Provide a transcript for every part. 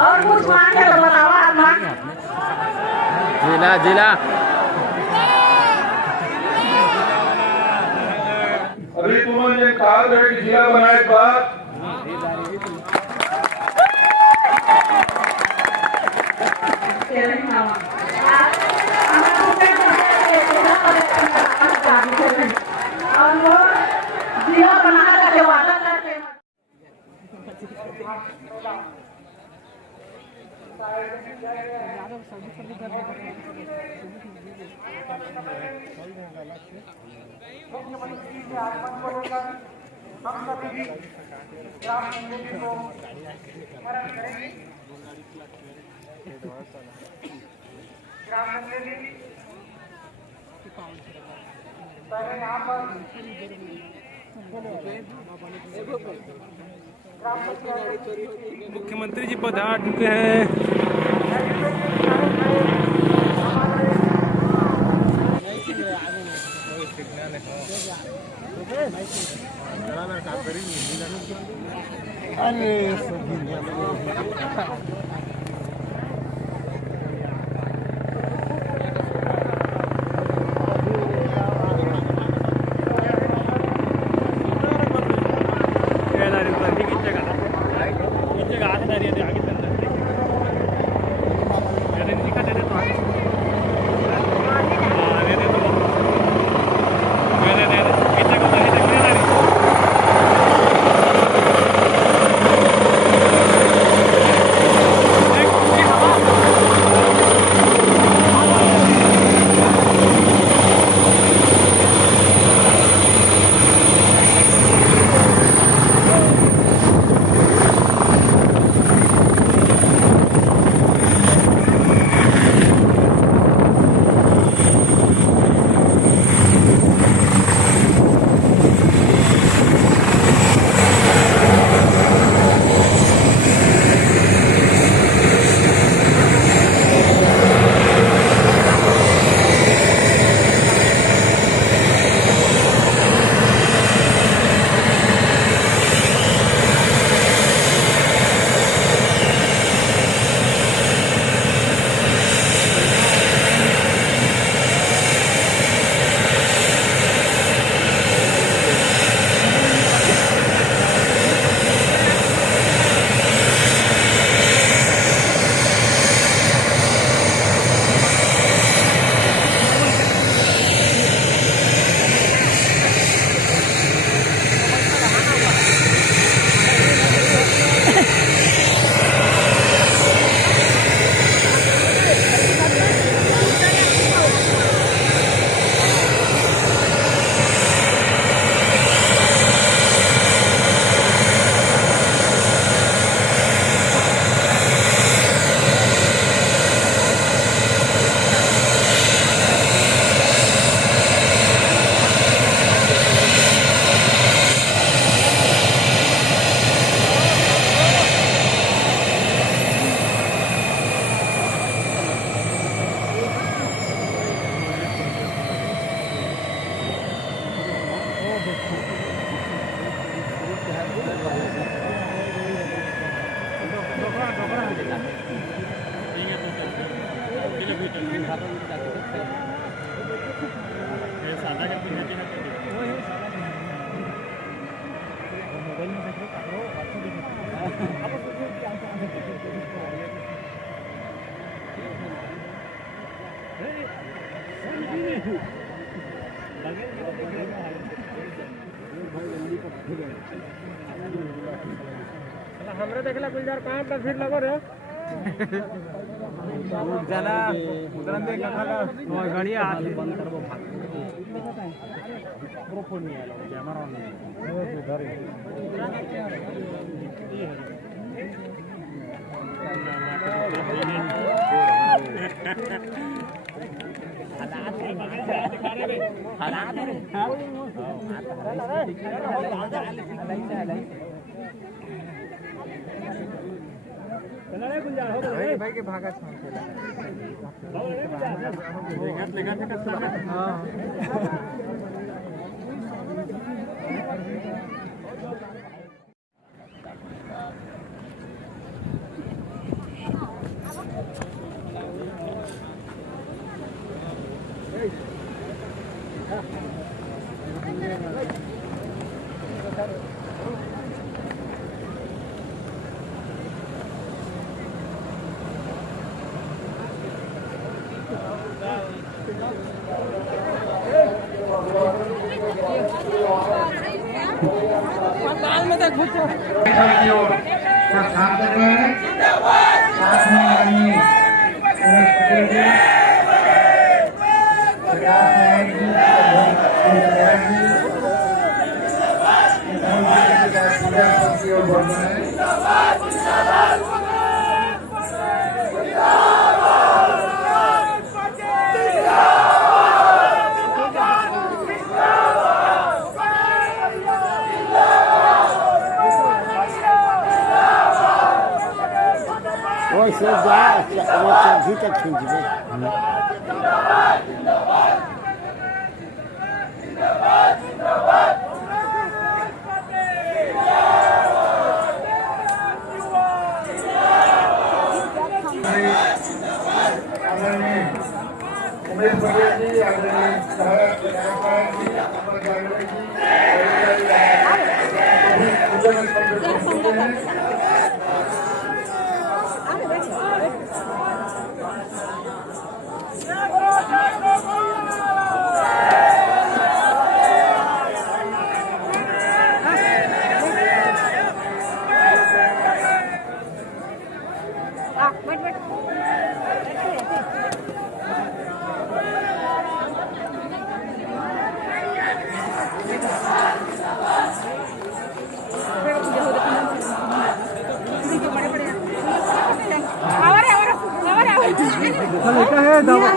और कुछ मांगे तो बताओ आप मांग। जिला जिला अभी तुमने कहा था कि जिला बनाए बाद और वो जिला बनाने का वादा करते हैं। मुख्यमंत्री के आगमन को लेकर हम सभी ग्राम पंचायत को स्मरण करेंगे। ग्राम पंचायत पहले यहाँ पर ग्राम पंचायत मुख्यमंत्री जी पधार चुके हैं। हमरे देखला गुलजार कहां पर भीड़ लगो रे जाना उतरन दे कखला और गाड़ी आ बंद करबो प्रोफोन नहीं आलो कैमरा नहीं भाई के भागा की ओर प्रस्थान कर रहे हैं। साथ में आदरणीय सुरेश पटेल जी, प्रकाश नायक जी, नायक जी, की ओर बढ़ रहे हैं। वैसे जा भीतर खींच दे। उमेश पटेल जी, आदरणीय सहायक प्रधान जी, अमर गांगड़े जी, पूजन करते हैं।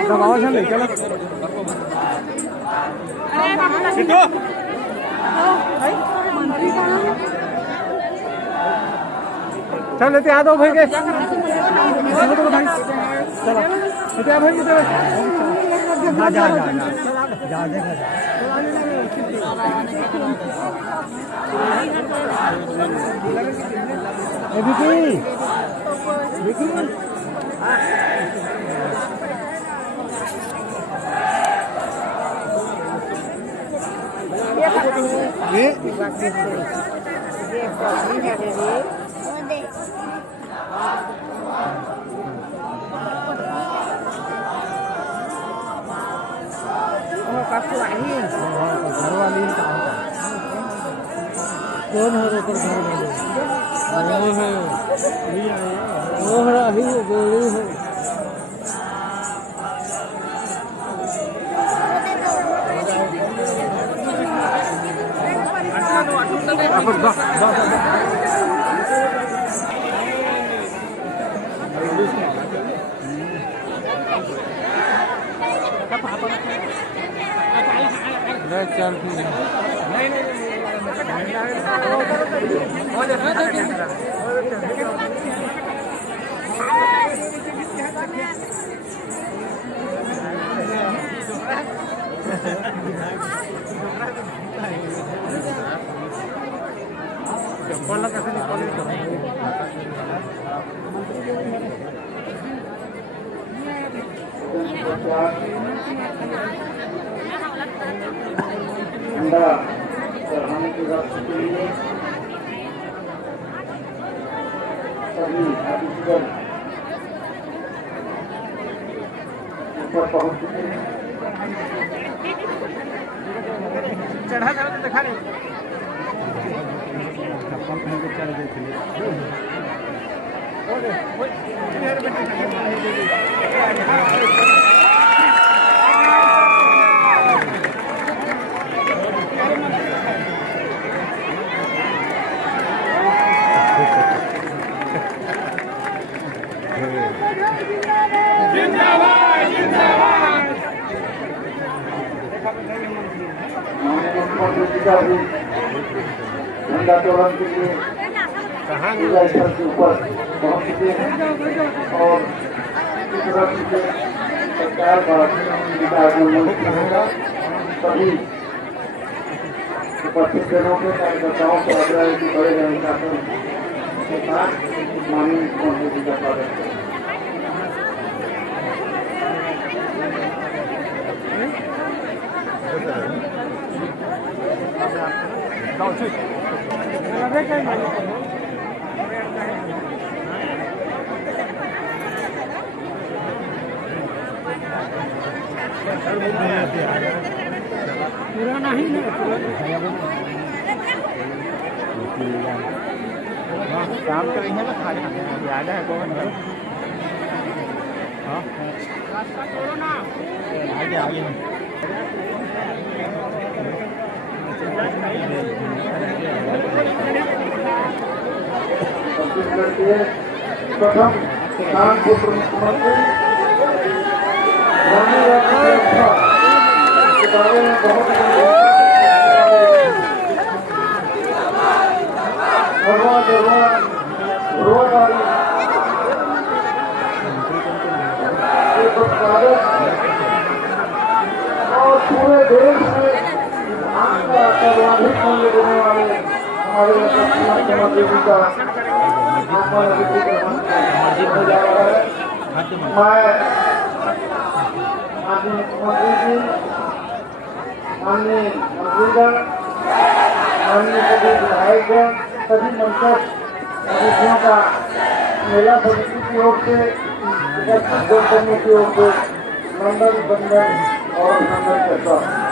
दबाव से नहीं चलो चल लेते आ दो भाई के चलो भाई चलो लेते आ भाई जा जा जा जा जा विकी कौन है ऊपर घर वाले? वो है ही गोली है। ठंडा चढ़ाने की रास्ते के लिए सभी ऑफिसर ऊपर पहुंच चुके हैं। चढ़ा जाओ तो दिखा रहे झंडा तोड़न के लिए स्थल के ऊपर पहुंच चुके हैं और इस तरफ से सरकार सभी उपस्थित जनों के कार्यकर्ताओं को आग्रह है कि बड़े अनुशासन के साथ माननीय मुख्यमंत्री जी का स्वागत करें। पुराना ही ना काम कर रही है ना खाली याद है कौन है हाँ आगे आगे छत्तीसगढ़ के प्रथम किसान पुत्र मुख्यमंत्री के बारे में बहुत और पूरे देश में सर्वाधिक मूल्य देने वाले हमारे मुख्यमंत्री जी का हो जा रहा है। मैं माननीय मुख्यमंत्री जी, माननीय मंत्रीगण, माननीय सभी विधायकगण, सभी मंत्री सदस्यों का मेला समिति की ओर से करने की ओर से मंडल बंधन और अभिनंदन करता हूँ।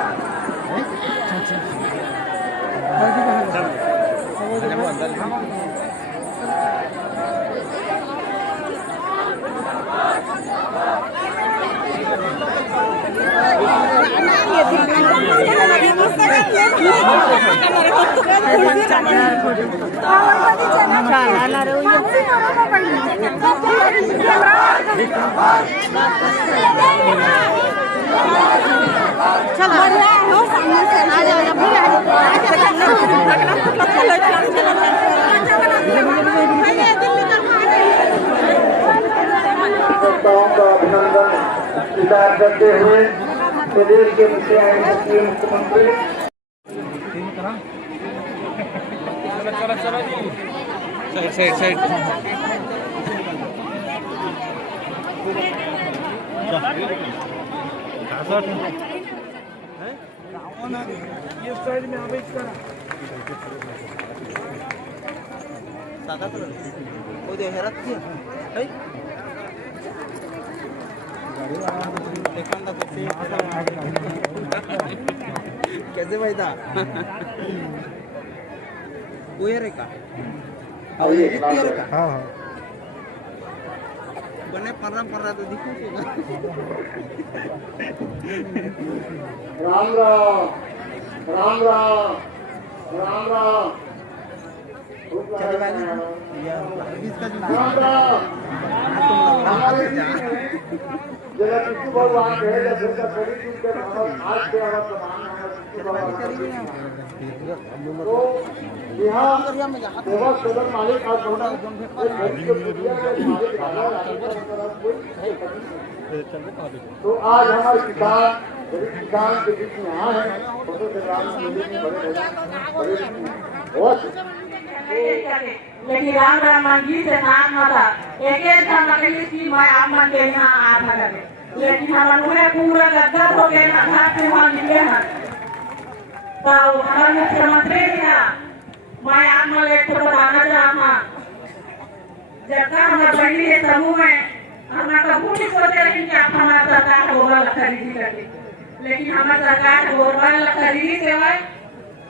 नेताओं का अभिनंदन स्वीकार करते हुए प्रदेश के मुख्यमंत्री साइड साइड ये साइड में आवे इसका वो दे हेरत की है कैसे भाई था वो यार का हाँ हाँ बने पररा तो दिखो राम राम राम राम राम राम राम राम हमारे जगह किसी भगवान है जैसे का शरीर के आज के आवाज तो यहाँ सेवा सदन मालिक आज तो आज हमारे किसान गरीब किसान के बीच में यहाँ है लेकिन राम राम जी से नाम न था एक हम लगे कि मैं आप मन के यहाँ आ था लगे लेकिन हमारे पूरा गद्दा हो गए ना घर से वहाँ निकले हैं तो हमारे मुख्यमंत्री जी ना मैं आप मन एक तो बताना चाहता जब तक हमारे बहनी है समूह में हम कभी नहीं सोचे लेकिन कि आप हमारा सरकार होगा खरीदी करके लेकिन हमारा सरकार होगा खरीदी सेवा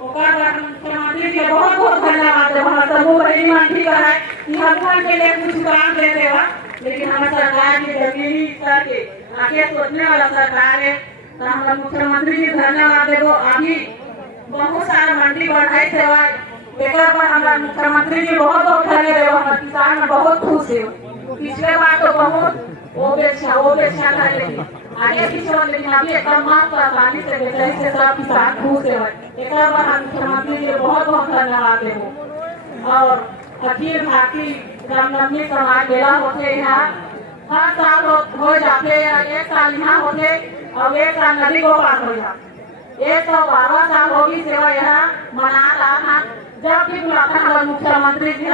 मुख्यमंत्री जी बहुत बहुत धन्यवाद है हमारा समूह बड़ी मंत्री का है कि भगवान के लिए कुछ काम दे देगा लेकिन हमारी सरकार की जमीनी स्तर के आगे सोचने वाला सरकार है तो हमारा मुख्यमंत्री जी धन्यवाद देगो अभी बहुत सारा मंडी बढ़ाई सेवा एक बार हमारा मुख्यमंत्री जी बहुत बहुत धन्यवाद हमारे किसान बहुत खुश है पिछले बार तो बहुत वो बेचा था लेकिन आगे पीछे लेकिन अभी एकदम मात्र आसानी से बेचे से सब किसान खुश है एक बार हम मुख्यमंत्री जी बहुत बहुत धन्यवाद देंगे और अखिल भारतीय रामनवमी समाज मेला होते यहाँ हर साल हो जाते एक साल यहाँ होते और एक साल नदी को पार हो जाते 112 साल होगी सेवा यहाँ मना रहा था जब भी बुलाता हमारे मुख्यमंत्री जी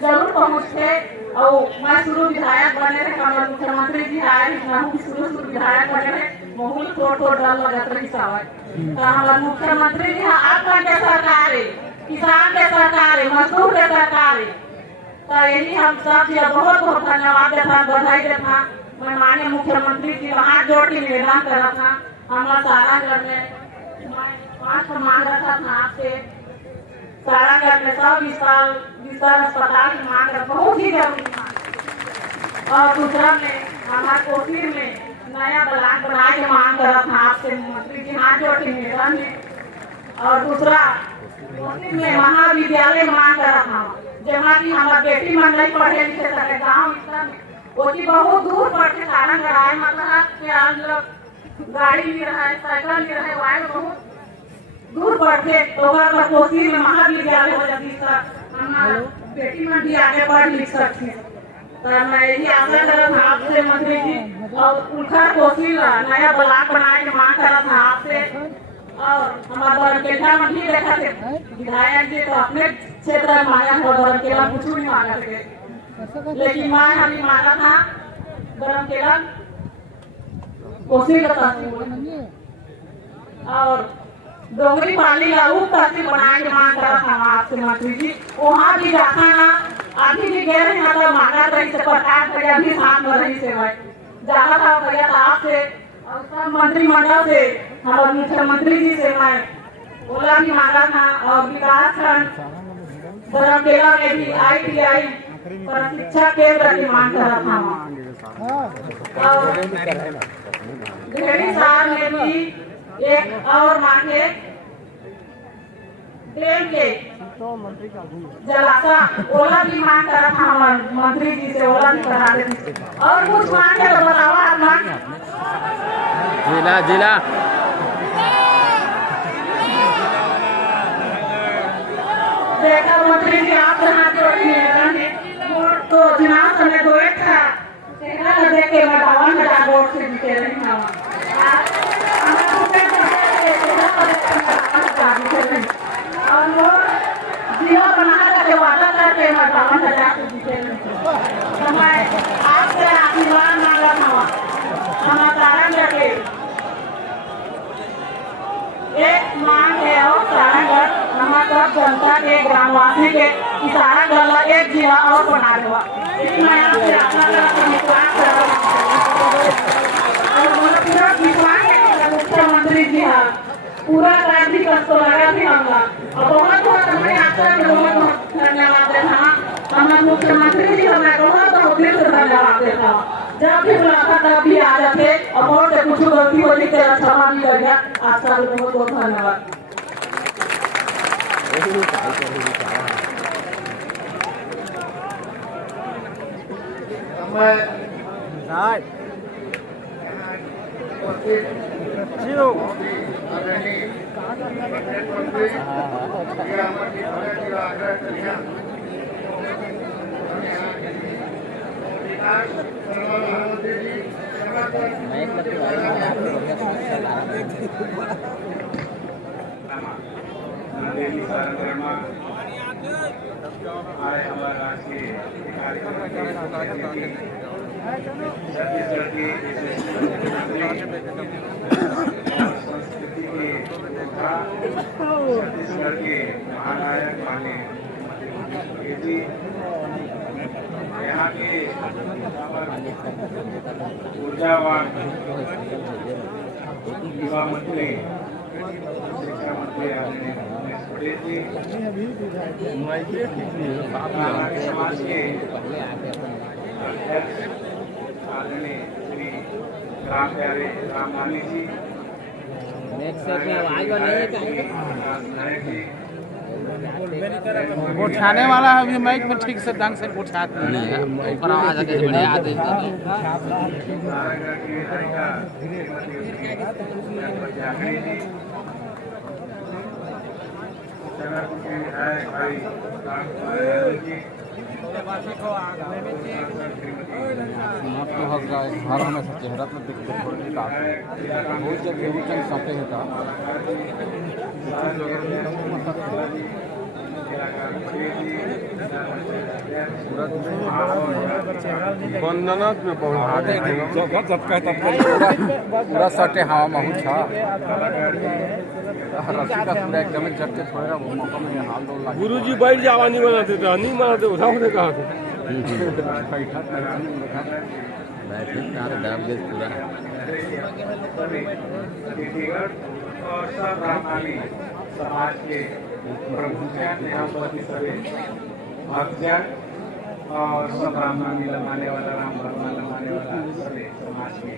जरूर पहुँचते और मैं शुरू विधायक बने थे हमारे मुख्यमंत्री जी आए शुरू विधायक बने थे बहुत थोड़ डर लगत रही सवाल तो हमारे मुख्यमंत्री जी आपका के सरकार है किसान के सरकार है मजदूर के सरकार है तो यही हम सब बहुत बहुत धन्यवाद देता बधाई देता मैं माननीय मुख्यमंत्री जी हाथ जोड़ के निवेदन करा था हमारा सारागढ़ में 5 मांग रखा था आपसे। सारागढ़ में सब विस्तार अस्पताल की मांग बहुत ही जरूरी था। और दूसरा में हमारे कोसी में नया ब्लॉक बना के मांग करा था आपसे मंत्री जी हाथ जोड़ के निवेदन में। और दूसरा कोसी में महाविद्यालय मांग करा था, जहाँ की हमारे बेटी मन नहीं पढ़े लिखे सके गाँव में वो की बहुत दूर पढ़ के सारागढ़ आए, मतलब कि आज लोग गाड़ी ले रहा है, साइकिल ले रहा है, वायर बहुत दूर पढ़ते तो कोसी में महाविद्यालय हो जाती सर, हमारा बेटी में भी आगे पढ़ लिख सकती। तो मैं यही आशा करा था आपसे मंत्री जी, और उनका कोसी नया ब्लॉक बनाए के मांग करा था आपसे। और हमारा बरकेला में भी देखा थे विधायक जी तो अपने क्षेत्र में मांगा था, बरकेला कुछ नहीं मांगा थे, लेकिन मैं हमें मांगा था बरकेला कोसी का तहसील और डोंगरी पाली का उप तहसील बनाए के मांग करा था आपसे मंत्री जी। वहाँ भी जाता ना अभी भी गए रहे मतलब मांगा रही से प्रकाश भैया भी साथ में रही से जाना था भैया था आपसे और सब मंत्रिमंडल से हमारे मुख्यमंत्री जी से मैं बोला भी मांगा था। और विकास खंड बरकेला में भी ITI प्रशिक्षण केंद्र की मांग करा था। और ढेरी साल में भी एक और मांगे डैम के जलाशय ओला भी मांग करा था हमारे मंत्री जी से, ओला भी करा देते। और कुछ मांगे तो बताओ आप मांग जिला देखा मंत्री जी आप हाथ जोड़िए तो चुनाव समय तो एक था देख के मैं 52,000 वोट से जीते रही हूँ। और वो जिला बना करके वादा करके मैं 52,000 से जीते रही हूँ। तो मैं आपसे आशीर्वाद मांगा था हमारा सारागढ़ के एक मांग है और सारागढ़ हमारे सब जनता के ग्रामवासी के सारागढ़ एक जिला और बना देवा। मैं आपसे आशा करता हूँ विश्वास पूरा विश्वास है मुख्यमंत्री जी हाँ पूरा राज्य कष्ट लगा थी हमला और बहुत हमें आपका बहुत धन्यवाद देता। हमारे मुख्यमंत्री जी हमें बहुत दिल से धन्यवाद देता। जब भी बुलाता तब भी आ जाते और बहुत से कुछ गलती होती तेरा क्षमा भी कर गया। आपका बहुत बहुत धन्यवाद। आए हमारे राष्ट्रीय छत्तीसगढ़ की संस्कृति की छत्तीसगढ़ के महानायक माने यहाँ के ऊर्जावान युवा मंत्री शिक्षा मंत्री समाज के अध्यक्ष आदरणीय श्री राम प्यारे राम मानी जी उठाने वाला है अभी माइक में ठीक से ढंग से उठाते नहीं है आवाज घर हमेशा चेहरा तो दिखते बहुत जगह सटे होता वंदना में पूरा सटे हवा महू था एकदम झटके छोड़ेगा वो मौका में हाल दो गुरु जी बैठ जावा नहीं बनाते तो नहीं बनाते उठाओ ने कहा सभी अतिथिगण और सब रामनामी समाज के प्रमुखजन यहाँ पर सभी भक्तजन और सब रामनामी लगाने वाला राम भगवान लगाने वाला सभी समाज के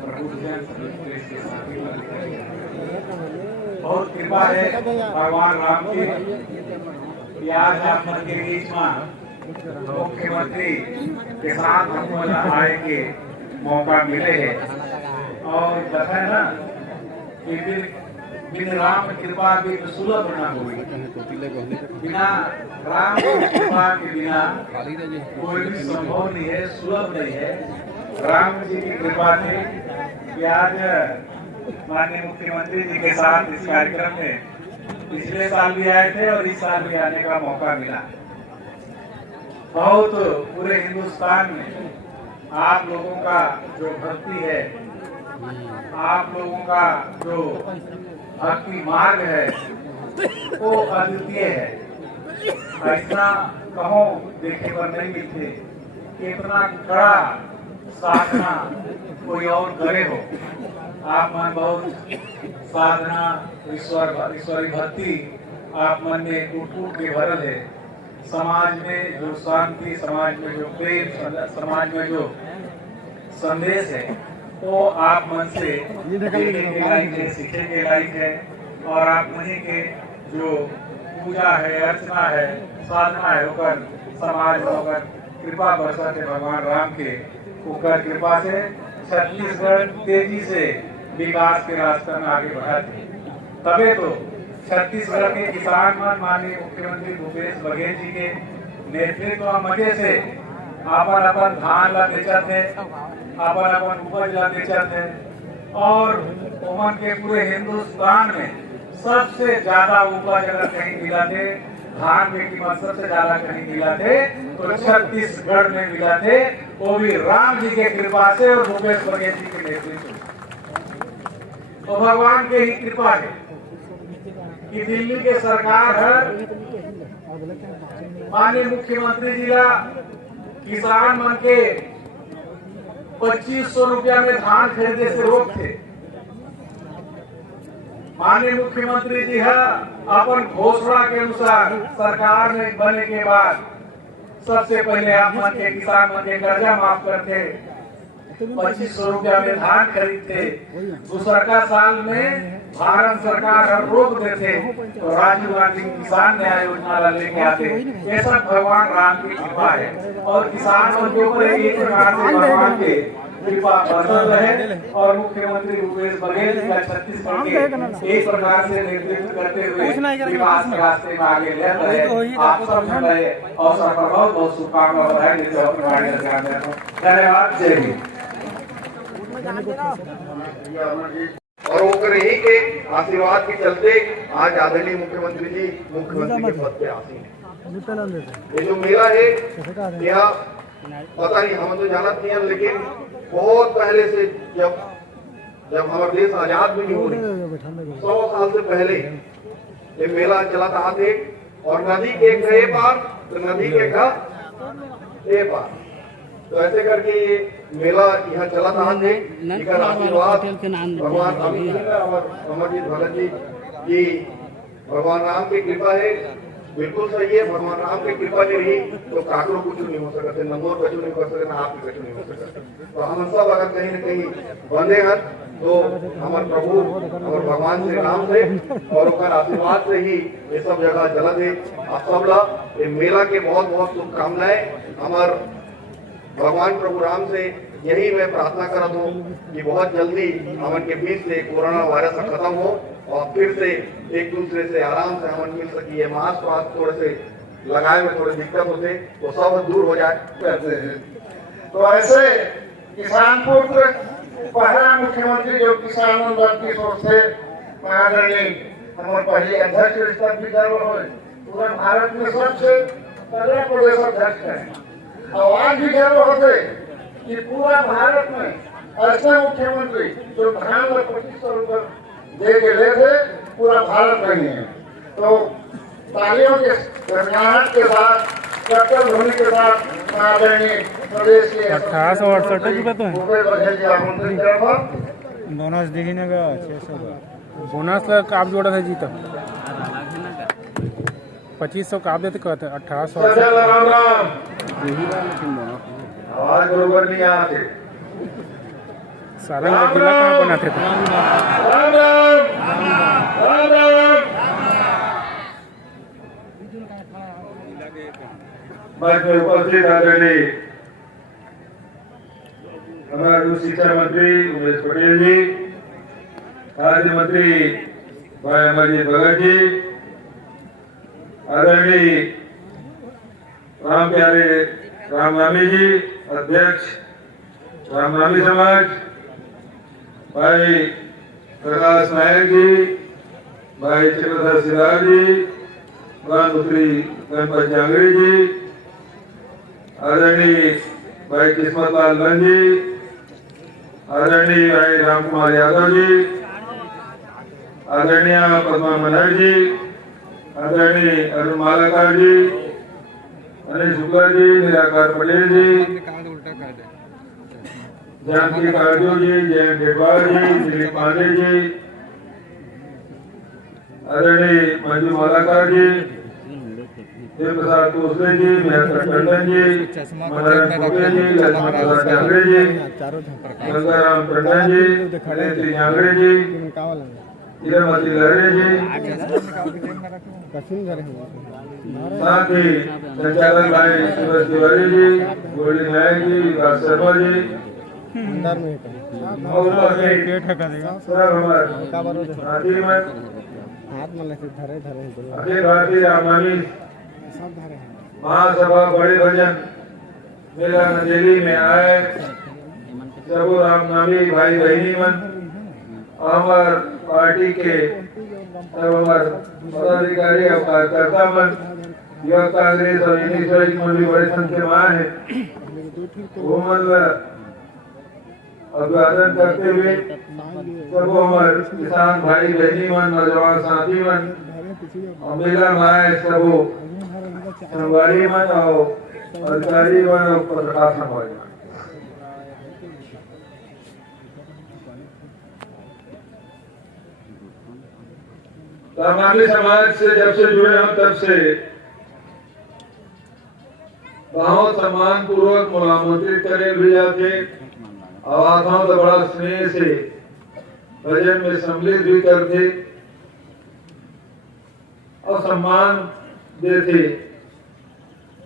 प्रमुखजन सभी के साथी बहुत कृपा है भगवान राम की। आज आप मन के बीच में मुख्यमंत्री के साथ हमको आए के मौका मिले है और देखा है ना कि बिन राम कृपा भी सुलभ न हुई। बिना राम की कृपा के बिना कोई भी संभव नहीं है, सुलभ नहीं है। राम जी की कृपा थी कि आज माननीय मुख्यमंत्री जी के साथ इस कार्यक्रम में पिछले साल भी आए थे और इस साल भी आने का मौका मिला। बहुत पूरे हिंदुस्तान में आप लोगों का जो भक्ति है, आप लोगों का जो भक्ति मार्ग है वो अद्वितीय है। ऐसा कहो देखे पर नहीं मिलते कि इतना कड़ा साधना कोई और करे हो। आप मन बहुत साधना ईश्वरी भक्ति आप मन में उठ के भरल है। समाज में जो शांति, समाज में जो प्रेम, समाज में जो संदेश है वो आप मन से देखने के लायक है, सीखने के लायक है। और आप मनी के जो पूजा है, अर्चना है, साधना है, होकर समाज में होकर कृपा बरसा थे भगवान राम के ऊपर कृपा से छत्तीसगढ़ तेजी से विकास के रास्ते में आगे बढ़ा थे। तबे तो छत्तीसगढ़ के किसान मन माननीय मुख्यमंत्री भूपेश बघेल जी के नेतृत्व मजे से अपन धान ला बेचत है, अपन उपज ला बेचत है और उमन के पूरे हिंदुस्तान में सबसे ज्यादा उपज अगर कहीं मिला थे, धान में कीमत सबसे ज्यादा कहीं मिला थे तो छत्तीसगढ़ में मिला थे, वो भी राम जी के कृपा से और भूपेश बघेल जी के नेतृत्व। तो भगवान के ही कृपा है कि दिल्ली के सरकार है माननीय मुख्यमंत्री जी ला किसान मन के 2500 रुपया में धान खरीदे से रोक थे। माननीय मुख्यमंत्री जी है अपन घोषणा के अनुसार सरकार में बनने के बाद सबसे पहले आप मन के किसान मन के कर्जा माफ करते, 2500 रुपया में धान खरीदते। दूसरा का साल में भारत सरकार रोक देते तो राजीव गांधी किसान न्याय योजना लेके आते। ये सब भगवान राम की कृपा है और किसानों के ऊपर एक प्रकार से भगवान के कृपा बरसल रहे और मुख्यमंत्री भूपेश बघेल जी का छत्तीसगढ़ के एक प्रकार से नेतृत्व करते हुए विकास के रास्ते में आगे ले रहे। आप सब रहे अवसर पर बहुत बहुत शुभकामनाएं बधाई देते हैं। धन्यवाद। जय हिंद। और वो करे ही के आशीर्वाद के चलते आज आदरणीय मुख्यमंत्री जी मुख्यमंत्री के पद पे आसीन है। ये जो मेला है यह पता नहीं, हम तो जानते नहीं है, लेकिन बहुत पहले से जब हमारा देश आजाद भी नहीं हुई 100 साल से पहले ये मेला चला था थे। और नदी के गए पार तो नदी के ए पार, तो ऐसे करके ये मेला यहाँ चला था। आशीर्वाद भगवान अमरजीत भगत जी की भगवान राम की कृपा है, बिल्कुल सही है। भगवान राम की कृपा नहीं रही तो काकरो कुछ नहीं हो सकते, नंदोर कुछ नहीं कर सकते, आप कुछ नहीं हो सकते। तो हम सब अगर कहीं न कहीं बंधे हैं तो हमारे प्रभु और भगवान श्री राम से और उनका आशीर्वाद से ही ये सब जगह जलद है। आप सब ला ये मेला के बहुत बहुत शुभकामनाएं। हमारे भगवान प्रभु राम से यही मैं प्रार्थना करता हूँ कि बहुत जल्दी हमन के बीच से कोरोना वायरस खत्म हो और फिर से एक दूसरे से आराम से हमन मिल सकी। ये मास्क वास्क थोड़े से लगाए में थोड़ी दिक्कत होते वो सब दूर हो जाए करते हैं। तो ऐसे किसान पुत्र पहला मुख्यमंत्री जो किसानों की सोच से आदरणीय हमारे पहले अध्यक्ष भी गर्व हो, पूरा भारत में सबसे पहले प्रदेश अध्यक्ष है। और आज भी गर्व होते कि पूरा भारत में ऐसे मुख्यमंत्री जो धान में 2500 रुपये दे के ले थे पूरा भारत नहीं है। तो तालियों के गड़गड़ाहट के साथ, चक्कर धोने के साथ आदरणीय प्रदेश के 1868 रुपये तो है भूपेश बघेल जी आमंत्रित करबो। बोनस दी ना 600 का बोनस ला काप जोड़ा था जीता 2500 काप देते कहते 1800 चल राम राम लेकिन आवाज बरोबर नहीं आते। सारंग का किला कहाँ बनाते थे राम राम राम राम। मंच में उपस्थित आदरणीय हमारे उच्च शिक्षा मंत्री उमेश पटेल जी, राज्य मंत्री भाई अमरजीत भगत जी, आदरणीय राम प्यारे रामनामी जी, अध्यक्ष रामनामी समाज, भाई प्रकाश नायक जी, भाई चक्रधर सिराज जी, प्रधानमंत्री गणपत जांगड़ी जी, आदरणीय भाई किस्मत लाल बन जी, आदरणीय भाई राम कुमार यादव जी, आदरणीय पद्मा मनहर जी, आदरणीय अरुण मालाकार जी, अनिल शुक्ला जी, निराकार पटेल जी, जानकी काजू जी, जयंत डेडवाल जी, दिलीप पांडे जी, आदरणीय मंजू मालाकार जी, देव प्रसाद कोसले जी, मेहर टंडन जी, मनोरंजन कुबे जी, लक्ष्मण प्रसाद जांगड़े जी, गंगाराम टंडन जी, नेत्री जांगड़े जी, हीरामती लहरे जी, साथ ही संचालक भाई सूरज तिवारी जी, गोल्डी नायक जी, विकास शर्मा जी, और अखिल भारतीय रामनामी महासभा बड़े भजन मेला नंदेली में आए सब रामनामी भाई बहनी मन, हमार पार्टी के सब हमार पदाधिकारी और कार्यकर्ता मन, युवा कांग्रेस और इंडियन सैनिक मन भी बड़े संख्या में आए हैं। वो मन अभिवादन करते हुए सब हमारे किसान भाई बहनी मन, नौजवान साथी मन और मेला में आए सब संगवारी मन और अधिकारी मन और पत्रकार समाज मन। रामनामी समाज से जब से जुड़े हम तब से बहुत सम्मान पूर्वक मुलाकात करे भी जाते, आवाज़ों तो बड़ा स्नेह से भजन में सम्मिलित भी करते और सम्मान देते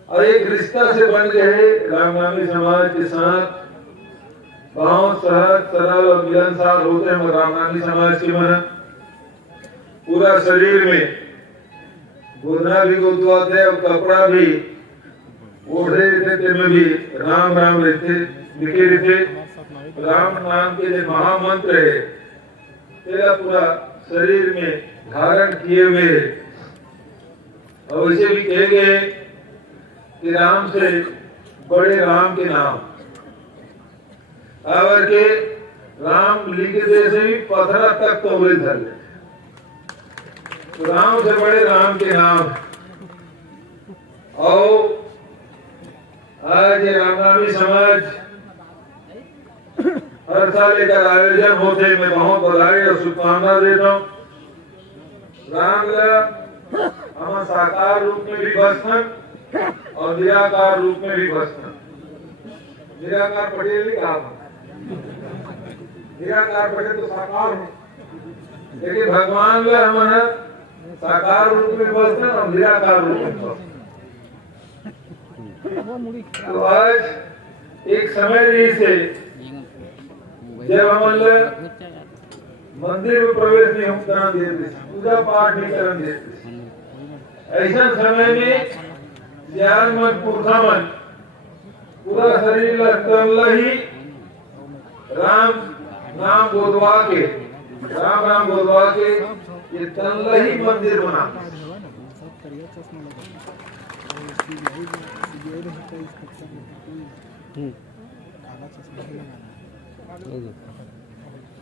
और एक रिश्ता से बन गए रामनामी समाज के साथ। बहुत सहज सरल और मिलनसार होते हैं रामनामी समाज के मन। पूरा शरीर में गोदना भी गुदवाते और कपड़ा भी ओढ़े रहते में भी राम राम रहते लिखे रहते। राम नाम के जो महामंत्र है तेरा पूरा शरीर में धारण किए हुए और वैसे भी कहे गए कि राम से बड़े राम के नाम अगर के राम लिखे जैसे भी पथरा तक तो वे धर ले, तो राम से बड़े राम के नाम। और आज रामनामी समाज हर साल एक आयोजन होते, मैं बहुत बधाई और शुभकामना देता हूँ। रामलला हम साकार रूप में भी बसना और निराकार रूप में भी बसना। निराकार पटेल नहीं कहा, निराकार पटेल तो साकार हो, लेकिन भगवान ला हमारा साकार रूप में बसना और निराकार रूप में बसना। तो आज एक समय रही से जब हम मंदिर में प्रवेश नहीं हम करन देते, पूजा पाठ नहीं करन देते, ऐसा समय में ज्ञान मन पुरखा मन पूरा शरीर ही राम नाम बोधवा के राम नाम बोधवा के ये तनला ही मंदिर बना।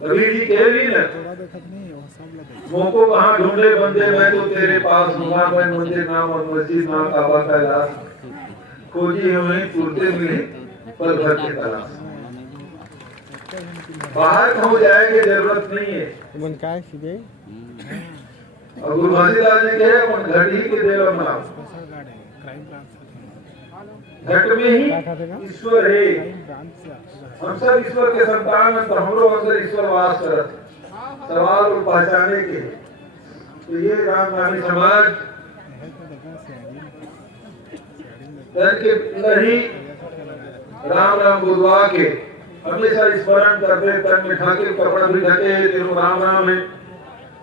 कबीर जी कह रही ना, मोको कहाँ ढूंढे बंदे, मैं तो तेरे पास हूँ। मैं मंदिर नाम और मस्जिद नाम काबा का इलाज खोजी है वहीं तुरते मिली पल भर के तलाश। बाहर हो जाएंगे जरूरत नहीं है। मन काय सीधे और गुरु घासीदास जी कहे अपन घट ही के देव मनाओ, घट में ही ईश्वर है। हम सब ईश्वर के संतान हैं, तो हमरो अंदर ईश्वर वास करत है। सवाल को पहचाने के तो ये रामनामी समाज के अंदर ही राम राम बुलवा के हमेशा स्मरण करते, तन में ढके कपड़ा भी ढके, तेरू राम राम है।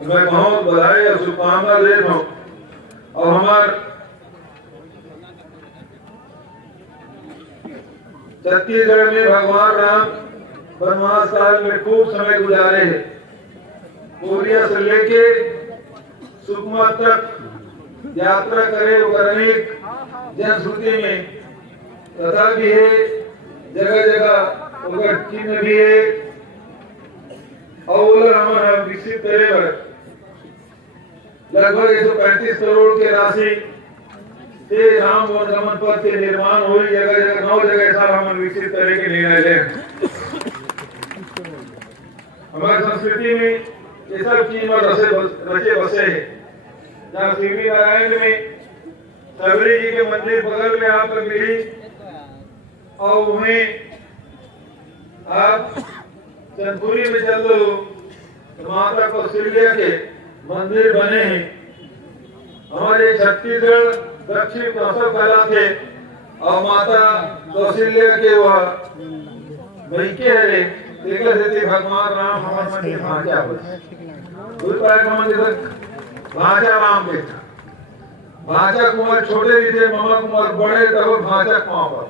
मैं बहुत बधाई और शुभकामना देता हूँ। और हमारे छत्तीसगढ़ में भगवान राम वनवास काल में खूब समय गुजारे हैं। कोरिया से लेके सुकमा तक यात्रा करे और अनेक जनश्रुति में कथा भी है, जगह जगह उनका चिन्ह भी है। और हमारा विकसित करे लगभग 135 करोड़ के राशि से राम वनगमन पथ के निर्माण हो, जगह जगह 9 जगह ऐसा हम विकसित करे के निर्णय ले। हमारी संस्कृति में ये सब चीज में रचे बसे है। जहाँ शिवरी नारायण में सबरी जी के मंदिर बगल में आप मिली और उन्हें आप चंदपुरी में चल लो तो माता कौशल्या के मंदिर बने हैं। हमारे छत्तीसगढ़ दक्षिण कौशल कला थे और माता कौशल्या के वह बैके हरे लेकर भगवान राम हमारे मंदिर भांजा मंदिर भांजा राम के था। भांजा कुमार छोटे भी थे, मामा कुमार बड़े तब भांजा कुमार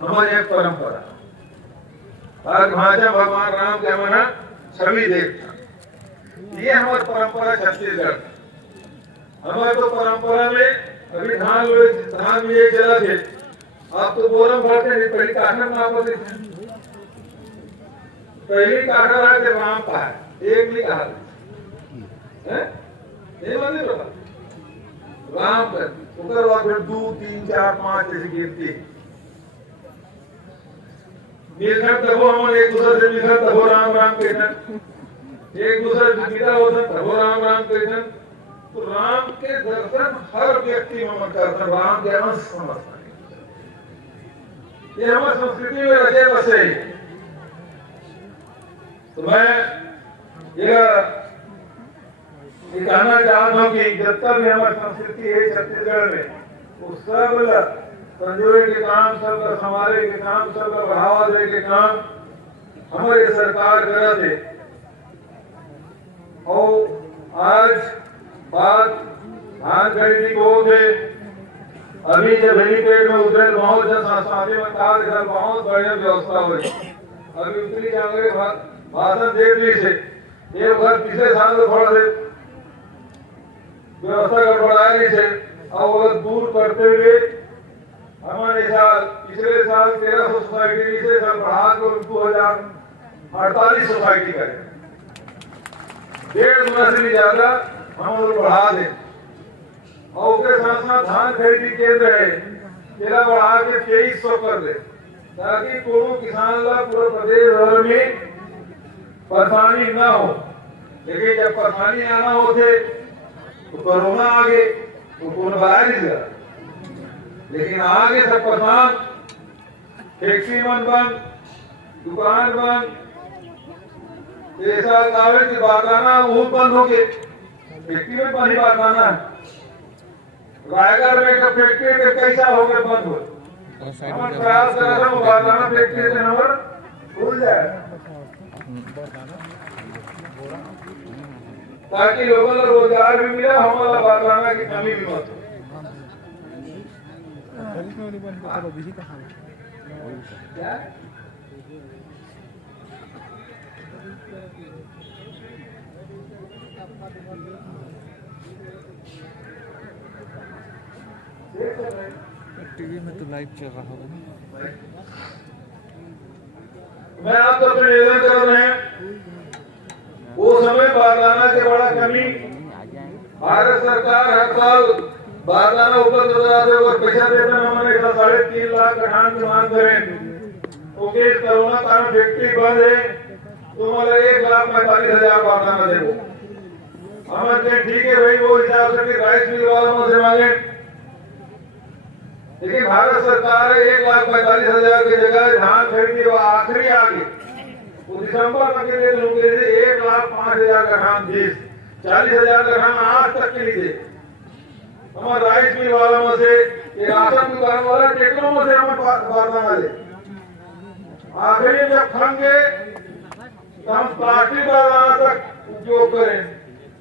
हमारी एक परंपरा। और भांजा भगवान राम के हमारा छवि देखता। ये हमारी परंपरा छत्तीसगढ़। हमारे तो परंपरा में अभी धान लिए चला थे, आप तो बोरम भरते नहीं। पहली काठर में आप पहली काठर आए थे राम का है, एक नहीं कहा नहीं मंदिर बता राम कर उधर बाद फिर 2 3 4 5 ऐसी गिनती। मिलखत तब हम एक दूसरे से मिलखत तब राम राम कहते, एक दूसरे से विदा होता तब राम राम कहते। तो राम के दर्शन हर व्यक्ति में करता, राम के अंश समझता है। ये हमारी संस्कृति में रचे बसे। तो मैं ये कहना चाहता हूँ कि जितना भी हमारी संस्कृति है छत्तीसगढ़ में, वो सब संजोए के काम, सब संभाले के काम, सब बढ़ावा दे के काम हमारी सरकार कर दे। और आज बात धान खरीदी को थे, अभी जब हेलीपैड में उतरे बहुत जनसाथी में कहा बहुत बढ़िया व्यवस्था हुई। अभी उतरी जाने भाषण दे दी से एक बार पिछले साल तो थोड़ा से व्यवस्था गड़बड़ाई से और वो दूर करते हुए हमारे साल पिछले साल 1300 सोसाइटी से साल बढ़ा कर 2048 सोसाइटी करें, 1.5 गुना से भी ज्यादा हम लोग बढ़ा दें। और उसके साथ साथ धान खरीदी केंद्र है तेरा बढ़ा के 2300 कर दे, ताकि कोनो किसान ला पूरे प्रदेश भर में परेशानी न हो। लेकिन जब परेशानी आना होते तो कोरोना आगे तो कौन बाहर ही गया, लेकिन आगे सब परेशान, टैक्सी बंद, दुकान बंद, ऐसा कागज की बारदाना वो बंद हो गए, फैक्ट्री में पानी बारदाना है। रायगढ़ में कब फैक्ट्री के कैसा हो गए बंद हो, हम प्रयास कर रहे हैं बारदाना फैक्ट्री से नंबर खुल जाए ताकि लोगों को रोजगार भी मिले, हमारा बारदाना की कमी भी मत हो। क्या टीवी में तो लाइव चल रहा होगा। मैं आप सबसे निवेदन कर रहे हैं, वो समय बारदाना के बड़ा कमी भारत सरकार हर साल बारदाना उपलब्ध करा दे और पैसा देते हैं हमारे 3.5 लाख गठान की मांग करें। क्योंकि कोरोना कारण फैक्ट्री बंद है, तुम्हारा 1,45,000 बारदाना देवो। हम कहते ठीक है भाई, वो हिसाब से राइस मिल वालों से मांगे, लेकिन भारत सरकार 1,45,000 की जगह धान खरीदी वो आखिरी आगे वो दिसंबर तक के लिए लोग 1,05,000 का धान दी, 40,000 का धान आज तक के लिए हमारे राइस मिल वालों से, ये राशन दुकान वाला ट्रैक्टरों से हमें बारदाना ले। आखिरी जब खंगे तो हम प्लास्टिक बारदाना तक उपयोग करें,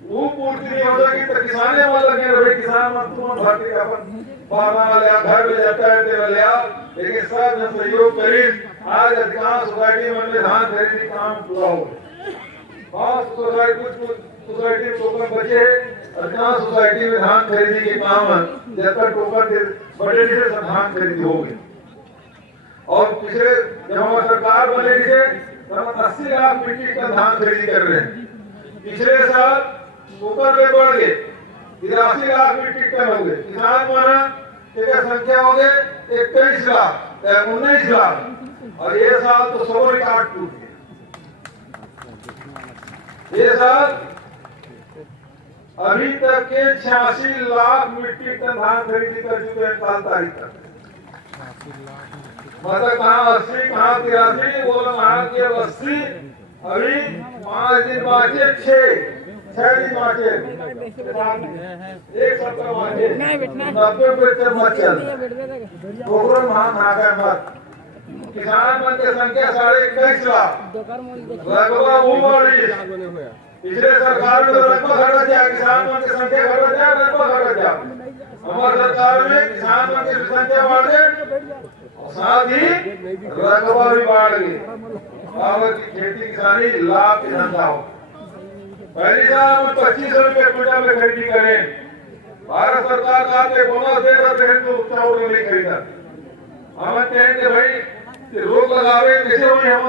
वो पूर्ति नहीं हो सकी तो किसाने वाला नहीं रहे। किसान मत तुम भर्ती अपन बारदाना लिया, घर में जाता है तेरा लिया, लेकिन सब जब सहयोग करी आज अधिकांश सोसाइटी में धान खरीदी काम पूरा हो गया। और सोसाइटी कुछ सोसाइटी टोकन बचे है, अधिकांश सोसाइटी में धान खरीदी के काम जब तक टोकन बड़े से सब धान खरीदी हो गई। और पिछले जब हमारी सरकार बने से 80 लाख मीट्रिक टन धान खरीदी कर रहे हैं। पिछले साल ऊपर में बढ़ गए 83 लाख मीट्रिक टन हो गए। किसान माना संख्या हो गए 21 लाख 19 लाख, और ये साल तो 100 रिकॉर्ड टूट गए। ये साल अभी तक के 86 लाख मीट्रिक टन धान खरीदी कर चुके हैं 7 तारीख तक। मतलब कहाँ 80 कहाँ 83 बोला कहाँ की 80, अभी 5 दिन बाकी 6 दिन बाकी, एक सप्ताह बाकी 90% मत चल मत। किसान मन की संख्या 21.5 लाख लगभग वो बढ़ी। पिछले सरकार में तो लगभग घट जाए, किसान मन की संख्या घट जाए, लगभग घट जाए। हमारी सरकार में किसान मन की संख्या बढ़ गई, साथ ही रकबा भी बढ़ गई। की खेती किसानी लाभ की धंधा हो। पहली साल हम 2500 रुपये क्विंटल में खरीदी करें, भारत सरकार का बोनस दे रहे हैं तो चावल नहीं खरीदा। हम कहेंगे भाई रोक लगावे कैसे हुई, हम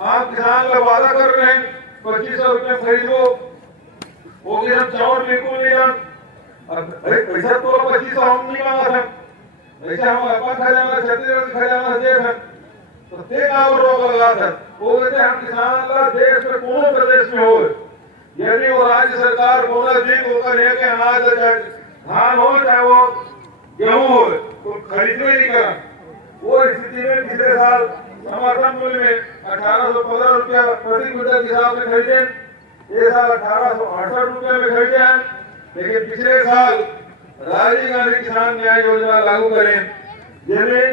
आप किसान का वादा कर रहे हैं 2500 रुपये खरीदो, वो भी हम चावल बिल्कुल नहीं हम पैसा तो 2500 हम नहीं मांगा था, ऐसा हम अपन खजाना छत्तीसगढ़ खजाना दे तो रोक लगा था। वो कहते हम किसान का देश में कोनो प्रदेश में हो, यदि वो राज्य सरकार बोनस दी तो कि अनाज धान हो चाहे वो गेहूं हो तो खरीदने नहीं करा। वो स्थिति में पिछले साल समर्थन मूल्य में 1815 रुपया प्रति क्विंटल के हिसाब से खरीदे, ये साल 1868 रुपये में खरीदे हैं। लेकिन पिछले साल राजीव गांधी किसान न्याय योजना लागू करें, जिसमें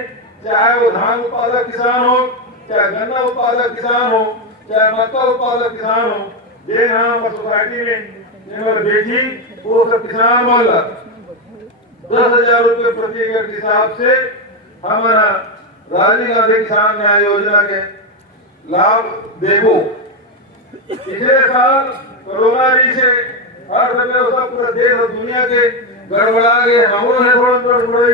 चाहे वो धान उत्पादक किसान हो, चाहे गन्ना उत्पादक किसान हो, चाहे मक्का उत्पादक किसान हो, ये यहाँ सोसाइटी में बेची वो सब किसान वाला 10,000 रुपये प्रति एकड़ के हिसाब से हमारा राजीव गांधी किसान न्याय योजना के लाभ देवो। पिछले साल कोरोना से अर्थव्यवस्था पूरा देश और दुनिया के गड़बड़ा गए, हमरो है थोड़ा गड़बड़ाई।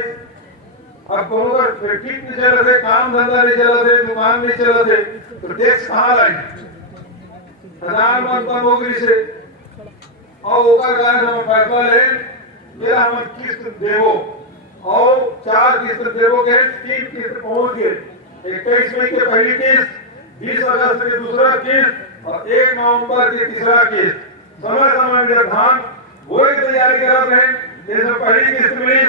अब कोनो ठीक नहीं चल रहे, काम धंधा नहीं चल रहे, दुकान नहीं चल रहे, तो टैक्स कहाँ लाए? प्रधानमंत्री नौकरी से और ओकर कारण हम फैसला ले मेरा हम किस्त देवो और 4 किस्त देवो के 3 किस्त पहुंच गए। 21 मई के पहली किस्त, 20 अगस्त की दूसरा किस्त और 1 नवंबर की तीसरा किस्त। समय समय में धान वही तैयारी कर रहे हैं, जैसे पहली किस्त मिली,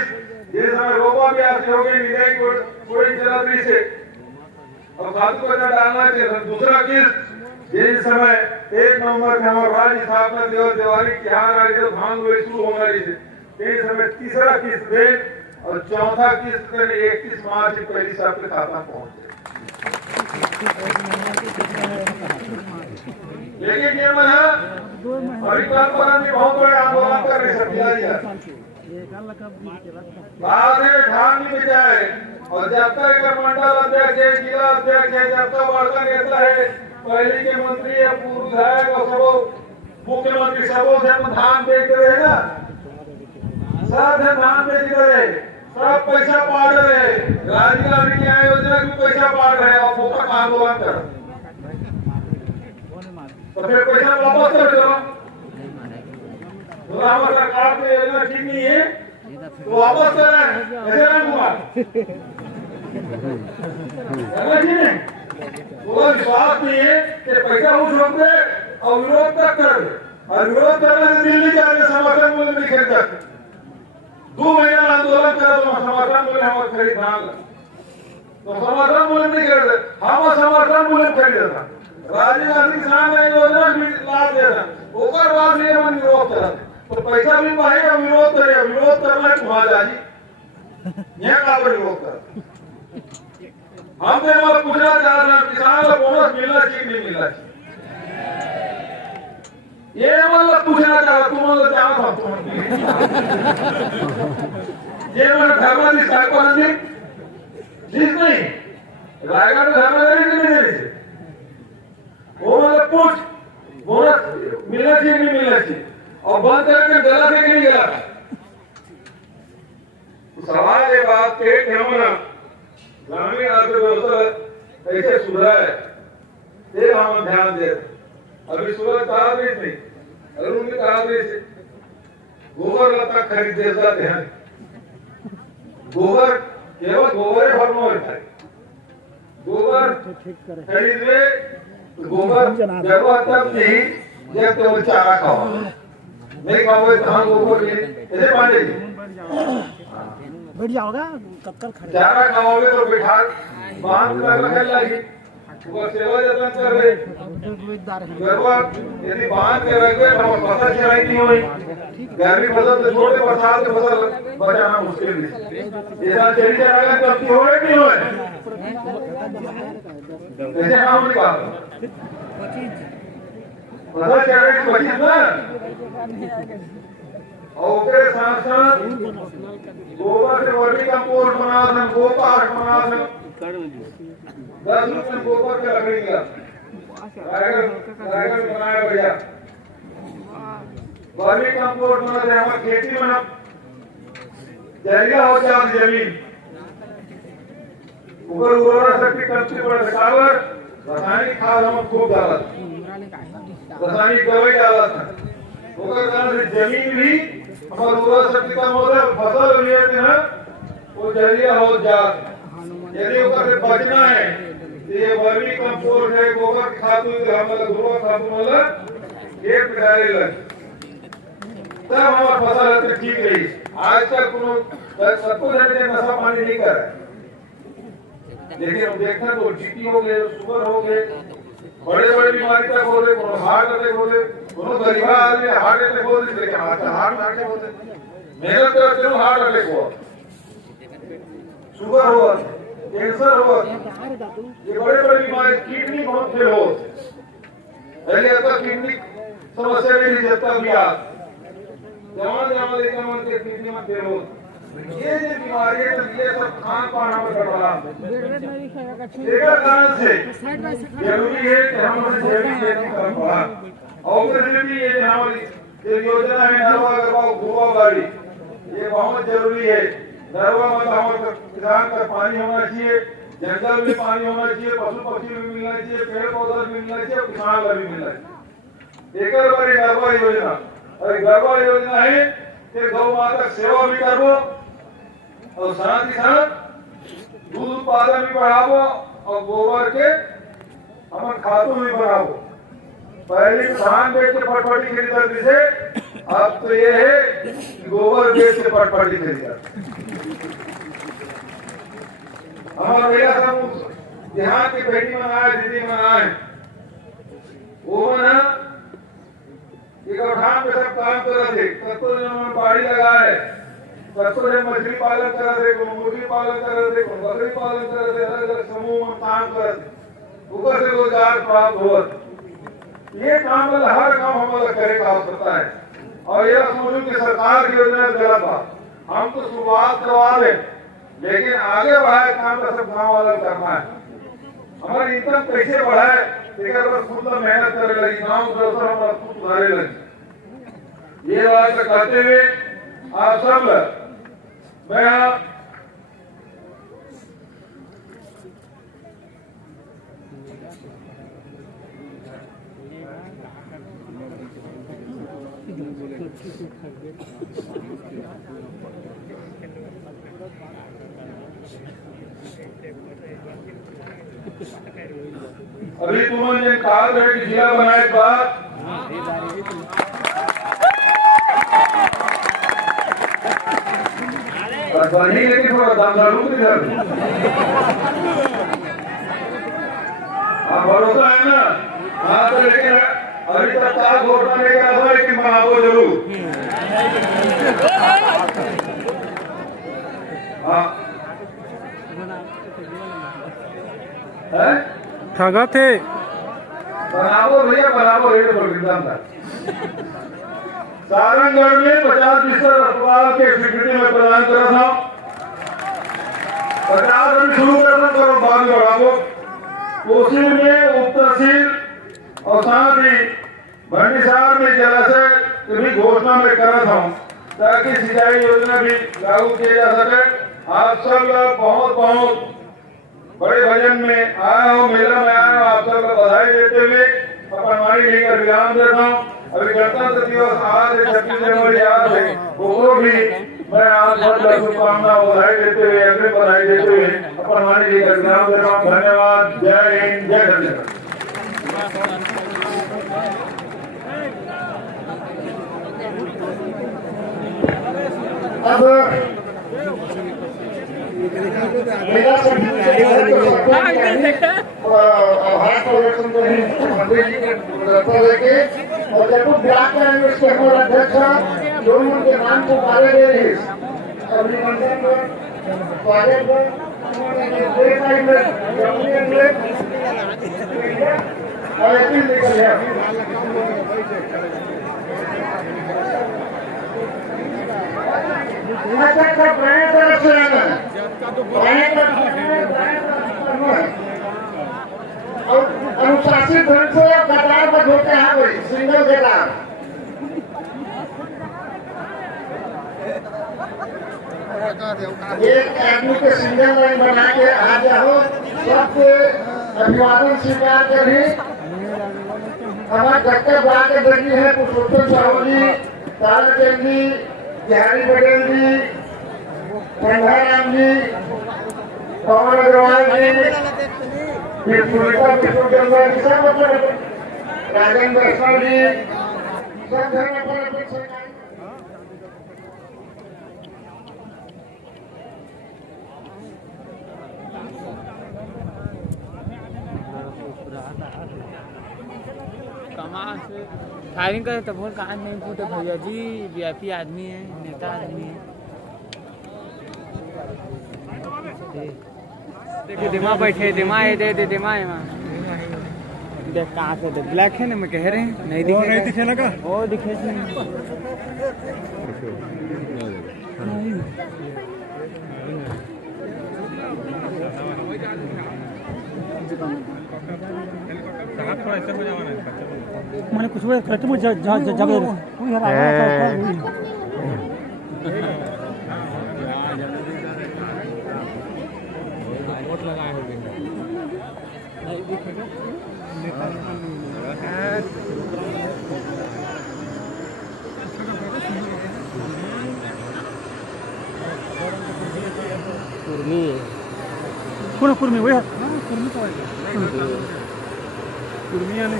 जैसे रोपा भी आती होगी निदाई कोई चलाती से और खाद को डालना चाहिए। दूसरा किस्त जिस समय 1 नवंबर में हमारा राज्य स्थापना दिवस दिवाली त्योहार आ रही है, धान रोई शुरू होना रही है, इस समय तीसरा किस्त दे और चौथा किस्त 31 मार्च की पहली सबके खाता पहुंचे। लेकिन ये मन परिकल्पना भी बहुत बड़े आंदोलन कर रही सकती बाद में ठान नहीं जाए। और जब तक मंडल अध्यक्ष है, जिला अध्यक्ष है, जब तक वर्कर नेता है, पहले के मंत्री या पूर्व विधायक और सब मुख्यमंत्री सबों से हम धान बेच रहे हैं ना, सब धान बेच रहे, सब पैसा पाड़ रहे, राजीव गांधी न्याय योजना की पैसा पाड़ रहे और फोकट आंदोलन कर, तो फिर पैसा वापस कर दो। हमारी सरकार की योजना ठीक नहीं है, तो वापस कर रहे हैं ऐसे ना कुमार वो विश्वास नहीं है कि पैसा उठ दे और विरोध तक कर दे और विरोध करने से दिल्ली जाके समर्थन मूल्य नहीं खरीद सकते 2 महीना आंदोलन करा तो समर्थन मूल्य हम खरीद तो समर्थन मूल्य नहीं खरीदे हम समर्थन मूल्य खरीदता राजीव गांधी किसान योजना भी लाभ देता ओकर बाद नहीं हम विरोध करा तो पैसा भी पाएगा विरोध करेगा विरोध करना वहां जाजी यहाँ का विरोध कर हम तो हमारा पूछना चाह रहे हैं किसान को बोनस मिलना चाहिए नहीं मिलना चाहिए ये मतलब पूछना चाह तुम मतलब जाओ ये मतलब धर्माधीश ठाकुर जी जिस नहीं रायगढ़ धर्माधीश नहीं दे रही वो मतलब पूछ बोनस मिलना चाहिए नहीं मिलना चाहिए और बंद करके गला से नहीं गला सवाल ये बात के कि हमारा ग्रामीण अर्थव्यवस्था कैसे सुधराए ये हम ध्यान दे अभी सुबह कहा भी नहीं अरुण ने कहा भी गोबर लता खरीद देता ध्यान गोबर केवल गोबर भरना होता है गोबर खरीद ले गोबर जरूरत तब नहीं जब तो चारा खाओ नहीं खाओगे तो हम गोबर ऐसे मानेगी बैठ जाओगा कब तक खड़े चारा खाओगे तो बिठा बांध कर रखने लगी वो सेवा जतन कर रहे यदि बांध के रख गए तो फसल चलाई नहीं हुई गर्मी फसल से छोटे बरसात की फसल बचाना मुश्किल नहीं ऐसा चली जाएगा तब की हो नहीं हो ऐसे हम नहीं बात फसल चलाई बची ना और साथ साथ गोबर से वर्मी कंपोस्ट बना दें गोपार बना दें 10 रुपये गोबर के लकड़ी का रायगढ़ बनाया भैया वर्मी कंपोस्ट बना दे हमारी खेती में जरिया हो जाए जमीन ऊपर उर्वरा शक्ति कमती पड़े कावर रासायनिक खाद हम खूब डाला रासायनिक दवाई डाला था जमीन भी हमारे उर्वरा शक्ति का मतलब फसल भी है वो जरिया हो जाए यदि से बचना है तो ये वर्मी कंपोस्ट है गोबर खाद मतलब गोबर खाद मतलब एक डाले लग तब हमारा फसल है ठीक रही आज तक सब कुछ नशा पानी नहीं कर रहा है लेकिन हम देखते तो जीटी हो गए शुगर हो गए बड़े बड़े बीमारी तक हो गए हार्ट अटैक हो गए गरीबा आदमी हार्ट अटैक हो गए लेकिन हार्ट अटैक होते मेहनत करते हो हार्ट अटैक हुआ शुगर हुआ कैंसर हुआ ये बड़े बड़े बीमारी किडनी बहुत फेल हो पहले आता किडनी समस्या नहीं जब तक भी आप जवान लेकर के किडनी में फेल हो ये जो बीमारी है ये सब खान पान हमें गड़बड़ा कारण से जरूरी है कि हम जैविक खेती तरफ बढ़ा और भी ये हमारी योजना है नरवा गरबा गोवा बाड़ी ये बहुत जरूरी है नरवा मतलब हमारे किसान का पानी होना चाहिए जंगल में पानी होना चाहिए पशु पक्षी भी मिलना चाहिए पेड़ पौधा भी मिलना चाहिए किसान का भी मिलना चाहिए एक बार गरबा योजना और गरबा योजना है कि गौ माता सेवा भी करो और साथ ही साथ दूध उत्पादन भी बढ़ाओ और गोबर के हम खादों भी बढ़ाओ पहले धान बेच के फटफटी खरीदती से अब तो ये है गोबर बेच के फटफटी खरीदा हमारे भैया सब यहाँ की बेटी मनाए दीदी मनाए वो ना एक ठाम पे सब काम कर रहे थे सबको बाड़ी लगाए सबको मछली पालन कर रहे थे मुर्गी पालन कर रहे थे बकरी पालन कर रहे थे अलग अलग समूह में काम कर रहे ऊपर से रोजगार प्राप्त हुआ ये काम वाला हर काम हमारा करे का आवश्यकता है और यह समझो कि सरकार की योजना गलत बात हम तो शुरुआत करवा ले लेकिन आगे बढ़ाए काम का सब गाँव वाला करना है हमारी इनकम कैसे बढ़ाए खुद मेहनत करे लगी गाँव हमारा खुद सुधारे लगी ये बात कहते हुए आप सब मैं अभी तुमने कहा था कि जिला बनाए बात बनी, लेकिन थोड़ा दाम डालू इधर। हाँ भरोसा है ना? हाँ तो लेकिन अभी तक चार वोट में लेकर आता है कि बनाओ जरूर। हाँ है ठगा थे बनाओ भैया, बनाओ रेट पर गिरदाम था। सारंगगढ़ में 50% अस्पताल के स्वीकृति में प्रदान करा था। 50 रन शुरू करना करो, बाद में बढ़ाओ। कोसी में उप तहसील और साथ ही भंडीसार में जलाशय की भी घोषणा में करा था, ताकि सिंचाई योजना भी लागू किया जा सके। आप सब लोग बहुत बड़े भजन में आया हूँ, मेला में आया हूँ, आप सबको बधाई देते हुए अपन वाणी लेकर विराम देता हूँ। अभी गणतंत्र दिवस आज 26 जनवरी आज है, वो भी मैं आप सबको शुभकामनाएं बधाई देते हुए, अग्रिम बधाई देते हुए अपन वाणी लेकर विराम देता हूँ। धन्यवाद। जय हिंद, जय धन्यवाद। अब मेरा और जब ब्लॉक कांग्रेस के हमारे अध्यक्ष जो उनके नाम को मारे गए अभिनंदन में स्वागत है। अनुशासित ढंग से कतार में होते हैं कोई सिंगल कतार। एक आदमी के सिंगल लाइन बना के आ जाओ, सबसे अभिवादन स्वीकार करी। हमारे धक्के बढ़ा के देखी है पुरुषोत्तम साहू जी, ताराचंद जी, बिहारी पटेल जी, कंधाराम जी, पवन अग्रवाल जी, राजेंद्र जी, सब कहाँ से फायरिंग करे तो बोल कहाँ नहीं फूटे भैया जी, वीआईपी आदमी है, नेता आदमी है। देखिए दिमा बैठे, दिमा है, दे दिमा है वहाँ। देख कहाँ से देख, ब्लैक है ना, मैं कह रहे हैं नहीं दिखे, नहीं दिखे लगा वो दिखे मैंने कुछ करते मुझे जगह वोट लगाए हो कुर्मी वही कुर्मी तो कुर्मी आने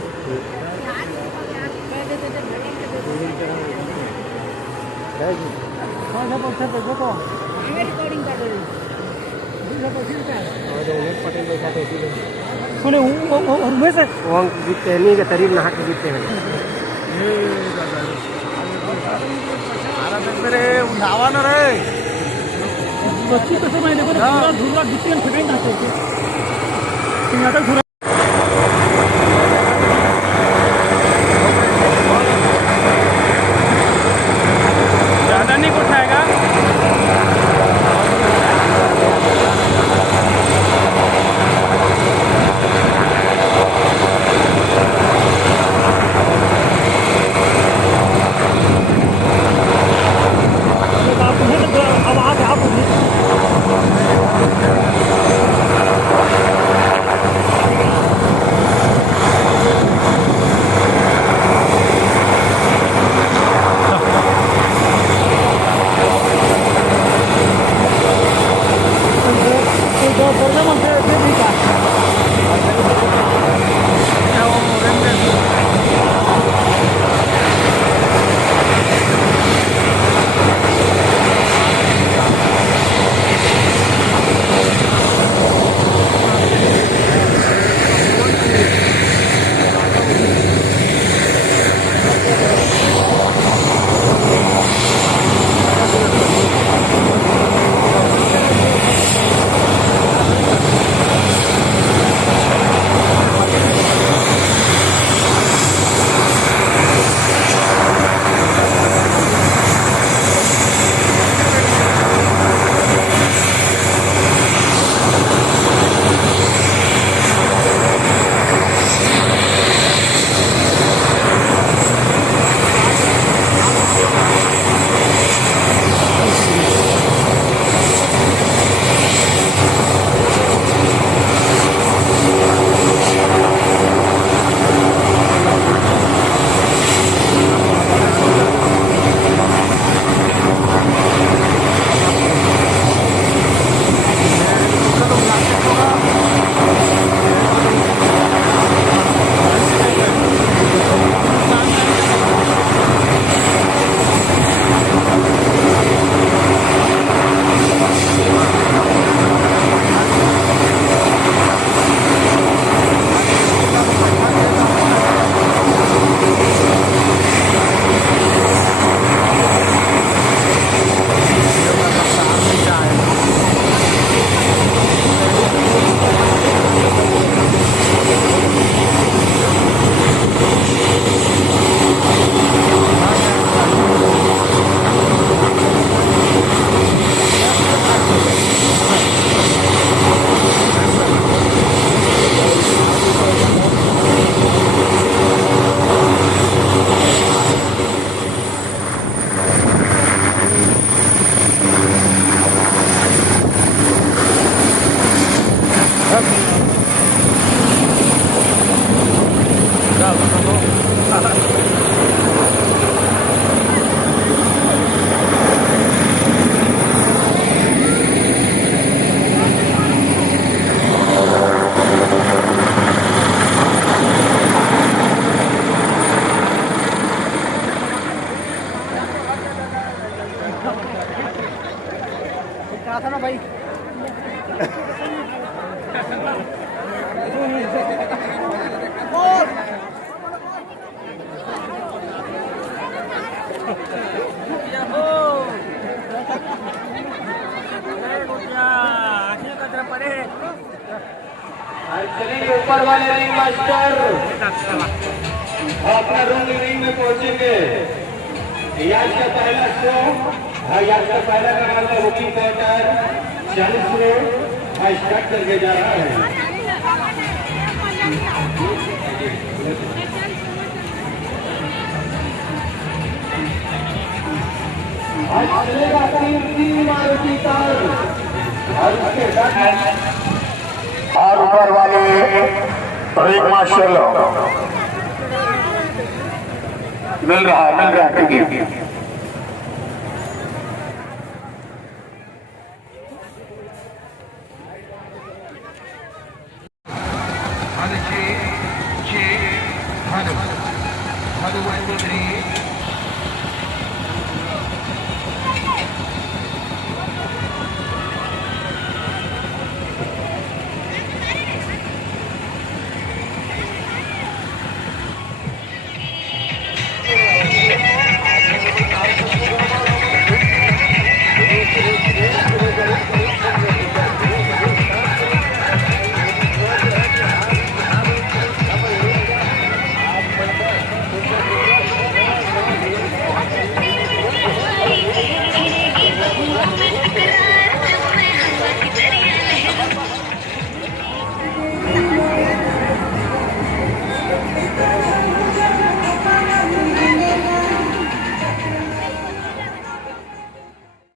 सुने उनमें से वो जीतते हैं, नहीं के तरीब नहा के जीतते हैं। उठावा न रे बच्ची तो समय देखो धूरा जीतते हैं, फेंक ना चाहिए। ज़्यादा नहीं उठाएगा। अब कहा था ना भाई चलिए ऊपर वाले रिंग मास्टर अपना रिंग में पहुंचेंगे। याद का पहला शो याद का पहला नंबर है बुकिंग काउंटर 40 में स्टार्ट करके जा रहा है। आज चलेगा 3 मारुति कार और उसके साथ और ऊपर वाले रिंग मास्टर मिल रहा है ठीक है। Mother 1, 2, 3.